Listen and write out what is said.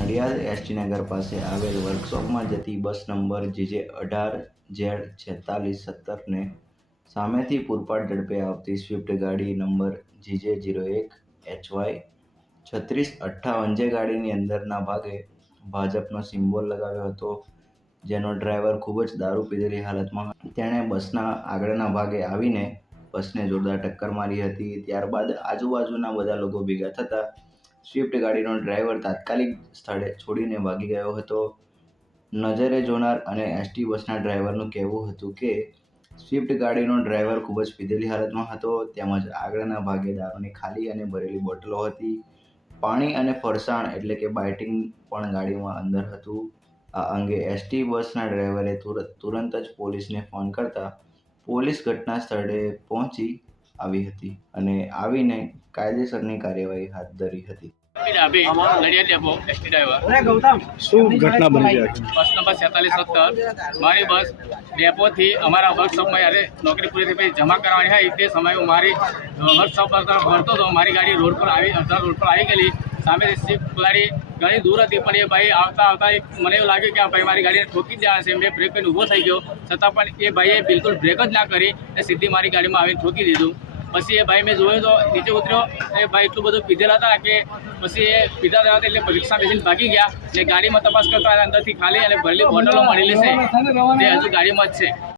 Nadiad ST નગર પાસે આવેલ વર્કશોપમાં જતી બસ નંબર જીજે અઢાર ઝેડ છેતાલીસ, સત્તરને સામેથી પૂરપાટ ઝડપે આવતી સ્વિફ્ટ ગાડી નંબર જીજે જીરો એક એચવાય છત્રીસ, અઠ્ઠાવન જે ગાડીની અંદરના ભાગે ભાજપનો સિમ્બોલ લગાવ્યો હતો, જેનો ડ્રાઈવર ખૂબ જ દારૂ પીધેલી હાલતમાં તેણે બસના આગળના ભાગે આવીને બસને જોરદાર ટક્કર મારી હતી. ત્યારબાદ આજુબાજુના બધા લોકો ભેગા થતાં સ્વિફ્ટ ગાડીનો ડ્રાઈવર તાત્કાલિક સ્થળે છોડીને ભાગી ગયો હતો. નજરે જોનાર અને એસટી બસના ડ્રાઈવરનું કહેવું હતું કે સ્વિફ્ટ ગાડીનો ડ્રાઈવર ખૂબ જ પીધેલી હાલતમાં હતો, તેમજ આગળના ભાગે દારૂની ખાલી અને ભરેલી બોટલો હતી. પાણી અને ફરસાણ એટલે કે બાઇટિંગ પણ ગાડીમાં અંદર હતું. આ અંગે એસટી બસના ડ્રાઈવરે તુરંત જ પોલીસને ફોન કરતા, પોલીસ ઘટના સ્થળે પહોંચી આવી હતી અને આવીને કાયદેસરની કાર્યવાહી હાથ ધરી હતી. શું ઘટના બની બસ નંબર સેતાલીસ સત્તર. મારી બસ ડેપોથી અમારા વર્કશોપમાં યારે નોકરી પૂરી થઈ પછી જમા કરવાની હોય તે સમયે હું મારી વર્કશોપ પર ભરતો હતો. મારી ગાડી રોડ પર આવી અડધા રોડ પર આવી ગયેલી. સામે સ્વિફ્ટ ગાડી ઘણી દૂર હતી પણ એ ભાઈ આવતા આવતા એક મને એવું લાગ્યું કે આ ભાઈ મારી ગાડીને ઠોકી જ છે. મેં બ્રેક કરીને ઊભો થઈ ગયો. છતાં પણ એ ભાઈએ બિલકુલ બ્રેક જ ના કરી અને સીધી મારી ગાડીમાં આવીને ઠોકી દીધું. પછી એ ભાઈ મેં જોયું તો નીચે ઉતર્યો. એ ભાઈ એટલું બધું પીધેલા હતા કે પછી એ પીધા હતા એટલે રિક્ષા બેસીને ભાગી ગયા. એટલે ગાડીમાં તપાસ કરતા અંદરથી ખાલી અને ભરેલી બોટલો મળેલી છે તે હજુ ગાડીમાં જ છે.